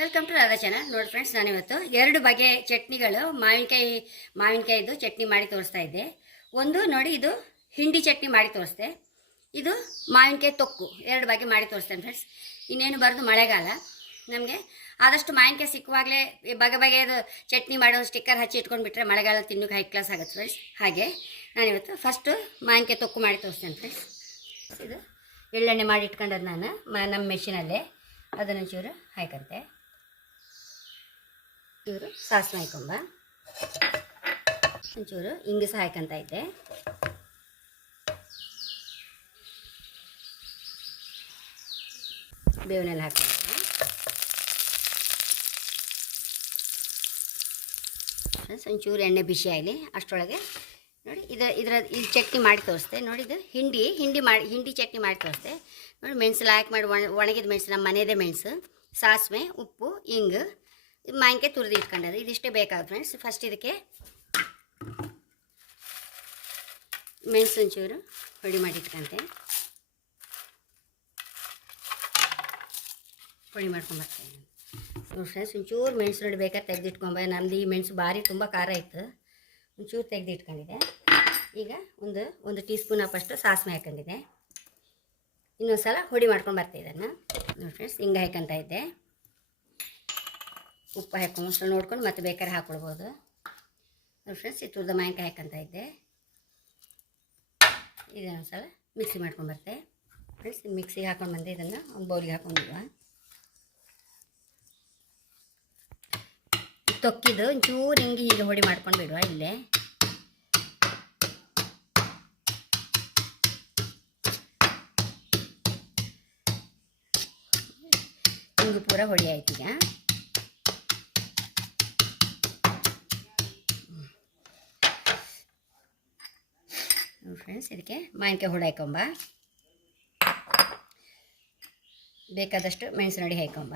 Welcome to Radha channel ನೋಡಿ friends ನಾನಿವತ್ತು ಎರಡು ಬಗೆ ಚಟ್ನಿಗಳು ಮಾವಿನಕಾಯಿ, ಮಾವಿನಕಾಯಿದು ಚಟ್ನಿ ಮಾಡಿ ತೋರಿಸ್ತಾ ಇದ್ದೆ. ಒಂದು ನೋಡಿ, ಇದು ಹಿಂಡಿ ಚಟ್ನಿ ಮಾಡಿ ತೋರಿಸ್ದೆ. ಇದು ಮಾವಿನಕಾಯಿ ತೊಕ್ಕು. ಎರಡು ಬಗೆ ಮಾಡಿ ತೋರಿಸ್ತೇನೆ ಫ್ರೆಂಡ್ಸ್ ಇನ್ನೇನು ಬರೋದು ಮಳೆಗಾಲ. ನಮಗೆ ಆದಷ್ಟು ಮಾವಿನಕಾಯಿ ಸಿಕ್ಕುವಾಗಲೇ ಬಗೆ ಬಗೆಯದು ಚಟ್ನಿ ಮಾಡೋ ಸ್ಟಿಕ್ಕರ್ ಹಚ್ಚಿ ಇಟ್ಕೊಂಡು ಬಿಟ್ಟರೆ ಮಳೆಗಾಲ ತಿನ್ನೋಕೆ ಹೈ ಕ್ಲಾಸ್ ಆಗುತ್ತೆ ಫ್ರೆಂಡ್ಸ್ ಹಾಗೆ ನಾನಿವತ್ತು ಫಸ್ಟು ಮಾವಿನಕಾಯಿ ತೊಕ್ಕು ಮಾಡಿ ತೋರಿಸ್ತೇನೆ ಫ್ರೆಂಡ್ಸ್ ಇದು ಎಳ್ಳೆಣ್ಣೆ ಮಾಡಿ ಇಟ್ಕೊಂಡದ್ದು ನಾನು, ಮ ನಮ್ಮ ಮೆಷಿನಲ್ಲೇ ಅದನ್ನೊಂಚೂರು ಹಾಯ್ಕಂತೆ. ಚೂರು ಸಾಸಿವೆ ಹಾಕೊಂಬ ಒಂಚೂರು ಇಂಗಿಸ ಹಾಯ್ಕೊಂತ ಇದ್ದೆ. ಬೇವಿನೆಲ್ಲ ಹಾಕಿ ಒಂಚೂರು ಎಣ್ಣೆ ಬಿಸಿ ಆಗಲಿ ಅಷ್ಟರೊಳಗೆ ನೋಡಿ ಇದು ಇದರ ಇದು ಚಟ್ನಿ ಮಾಡಿ ತೋರಿಸ್ದೆ. ನೋಡಿ, ಇದು ಹಿಂಡಿ ಹಿಂಡಿ ಮಾಡಿ, ಹಿಂಡಿ ಚಟ್ನಿ ಮಾಡಿ ತೋರಿಸ್ದೆ. ನೋಡಿ, ಮೆಣಸು ಹಾಕಿ ಮಾಡಿ ಒಣ ಒಣಗಿದ ಮೆಣಸು, ನಮ್ಮ ಮನೆಯದೇ ಮೆಣಸು. ಸಾಸಿವೆ, ಉಪ್ಪು, ಇಂಗು. ಇದು ಮಾವಿನಕಾಯಿ ತುರಿದು ಇಟ್ಕೊಂಡದು. ಇದಿಷ್ಟೇ ಬೇಕಾದ ಫ್ರೆಂಡ್ಸ್ ಫಸ್ಟ್ ಇದಕ್ಕೆ ಮೆಣಸಂಚೂರು ಒಂಚೂರು ಹೊಡಿ ಮಾಡಿ ಇಟ್ಕೊಂತೆ. ಪುಡಿ ಮಾಡ್ಕೊಂಬರ್ತೇನೆ ನೋಡಿ ಫ್ರೆಂಡ್ಸ್ ಒಂಚೂರು ಮೆಣಸು ನೋಡಿ ಬೇಕಾದ್ರೆ ತೆಗೆದಿಟ್ಕೊಂಬ ನಮ್ದು ಈ ಮೆಣಸು ಭಾರಿ ತುಂಬ ಖಾರ ಇತ್ತು. ಒಂಚೂರು ತೆಗೆದು ಇಟ್ಕೊಂಡಿದ್ದೆ. ಈಗ ಒಂದು ಒಂದು ಟೀ ಸ್ಪೂನ್ ಅಪ್ಪಷ್ಟು ಸಾಸಿವೆ ಹಾಕೊಂಡಿದೆ ಇನ್ನೊಂದು ಸಲ ಹುಡಿ ಮಾಡ್ಕೊಂಡು ಬರ್ತಾ ಇದನ್ನು. ನೋಡಿ ಫ್ರೆಂಡ್ಸ್ ಹಿಂಗೆ ಹಾಕಂತ ಇದ್ದೆ. ಉಪ್ಪು ಹಾಕೊಂಡು ನೋಡ್ಕೊಂಡು ಮತ್ತೆ ಬೇಕಾದ್ರೆ ಹಾಕ್ಕೊಳ್ಬೋದು ಫ್ರೆಂಡ್ಸ್ ಈ ತುರ್ದ ಮಾವಿನಕಾಯಿ ಹಾಕಂತ ಇದ್ದೆ. ಇದನ್ನು ಸಲ ಮಿಕ್ಸಿ ಮಾಡ್ಕೊಂಡು ಬರ್ತೆ ಫ್ರೆಂಡ್ಸ್ ಮಿಕ್ಸಿಗೆ ಹಾಕೊಂಡು ಬಂದೆ ಇದನ್ನು ಒಂದು ಬೌಲಿಗೆ ಹಾಕೊಂಡಿದ್ವ ತೊಕ್ಕಿದ್ದು ಒಂಚೂರು ಹಿಂಗೆ ಹೀಗೆ ಹೊಡಿ ಮಾಡ್ಕೊಂಡು ಬಿಡುವ ಇಲ್ಲೇ. ಹಿಂಗೆ ಪೂರ ಹೊಡಿ ಆಯ್ತು ಈಗ. ಫ್ರೆಂಡ್ಸ್ ಇದಕ್ಕೆ ಮಾವಿನಕಾಯಿ ಹುಳಿ ಹಾಕೊಂಬ. ಬೇಕಾದಷ್ಟು ಮೆಣಸಿನ ಹುಡಿ ಹಾಕೊಂಬ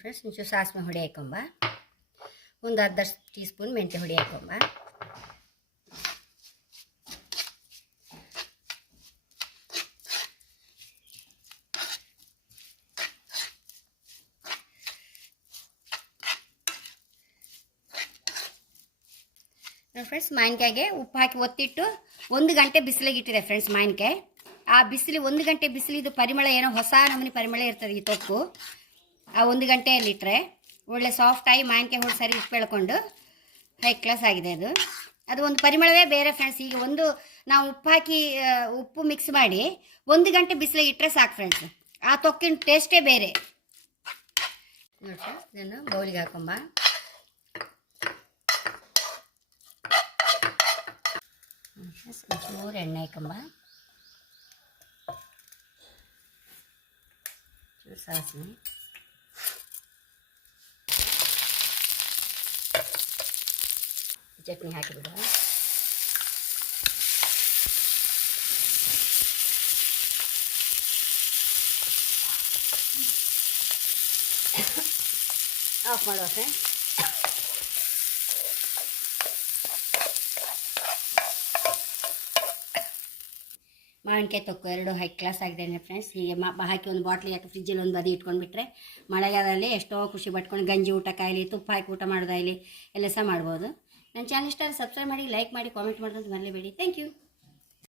ಫ್ರೆಂಡ್ಸ್ ಒಂಚೂರು ಸಾಸಿವೆ ಹುಡಿ ಹಾಕೊಂಬ. ಒಂದು ಅರ್ಧ ಟೀ ಸ್ಪೂನ್ ಮೆಂತ್ಯ ಹುಡಿ ಹಾಕೊಂಬ. ಫ್ರೆಂಡ್ಸ್ ಮಾವಿನಕಾಯಿಗೆ ಉಪ್ಪು ಹಾಕಿ ಒತ್ತಿಟ್ಟು ಒಂದು ಗಂಟೆ ಬಿಸಿಲಿಗೆ ಇಟ್ಟಿದೆ ಫ್ರೆಂಡ್ಸ್ ಮಾವಿನಕಾಯಿ. ಆ ಬಿಸಿಲು, ಒಂದು ಗಂಟೆ ಬಿಸಿಲಿದು ಪರಿಮಳ ಏನೋ ಹೊಸ ನಮೂನಿ ಪರಿಮಳ ಇರ್ತದೆ ಈ ತೊಕ್ಕು. ಆ ಒಂದು ಗಂಟೆಯಲ್ಲಿ ಇಟ್ಟರೆ ಒಳ್ಳೆ ಸಾಫ್ಟಾಗಿ ಮಾವಿನಕಾಯಿ ಹೋಗಿ ಸರಿ ಇಟ್ಬೇಳ್ಕೊಂಡು ಹೈ ಕ್ಲಾಸ್ ಆಗಿದೆ ಅದು. ಅದು ಒಂದು ಪರಿಮಳವೇ ಬೇರೆ ಫ್ರೆಂಡ್ಸ್ ಈಗ ಒಂದು ನಾವು ಉಪ್ಪು ಹಾಕಿ ಉಪ್ಪು ಮಿಕ್ಸ್ ಮಾಡಿ ಒಂದು ಗಂಟೆ ಬಿಸಿಲಿಗೆ ಇಟ್ಟರೆ ಸಾಕು ಫ್ರೆಂಡ್ಸ್ ಆ ತೊಕ್ಕಿನ ಟೇಸ್ಟೇ ಬೇರೆ. ನೋಡಿ ಇದನ್ನು ಬೌಲಿಗೆ ಹಾಕೊಂಬ. ಒಂಚೂರು ಎಣ್ಣೆ ಹಾಕೊಂಬ ಚೂರು ಸಾಸಿವೆ ಚಟ್ನಿ ಹಾಕಿಬಿಡುವ ಆಫ್ ಮಾಡುವ ಫ್ರೆಂಡ್ಸ್ ಮಾವಿನಕಾಯಿ ತೊಕ್ಕು ಎರಡು ಹೈ ಕ್ಲಾಸ್ ಆಗಿದೆ ಫ್ರೆಂಡ್ಸ್ ಹೀಗೆ ಮಾ ಹಾಕಿ ಒಂದು ಬಾಟ್ಲಿ ಹಾಕಿ ಫ್ರಿಜ್ಜಲ್ಲಿ ಒಂದು ಬದಿ ಇಟ್ಕೊಂಡ್ಬಿಟ್ರೆ ಮಳೆಗಾಲದಲ್ಲಿ ಎಷ್ಟೋ ಖುಷಿ ಪಟ್ಕೊಂಡು ಗಂಜಿ ಊಟ ಕಾಯಿಲಿ, ತುಪ್ಪ ಹಾಕಿ ಊಟ ಮಾಡೋದಾಗಲಿ ಎಲ್ಲ ಸಹ ಮಾಡ್ಬೋದು. ನನ್ನ ಚಾನಲ್ ಇಷ್ಟ ಸಬ್ಸ್ಕ್ರೈಬ್ ಮಾಡಿ ಲೈಕ್ ಮಾಡಿ ಕಾಮೆಂಟ್ ಮಾಡೋದು ಮರಲೇಬೇಡಿ. Thank you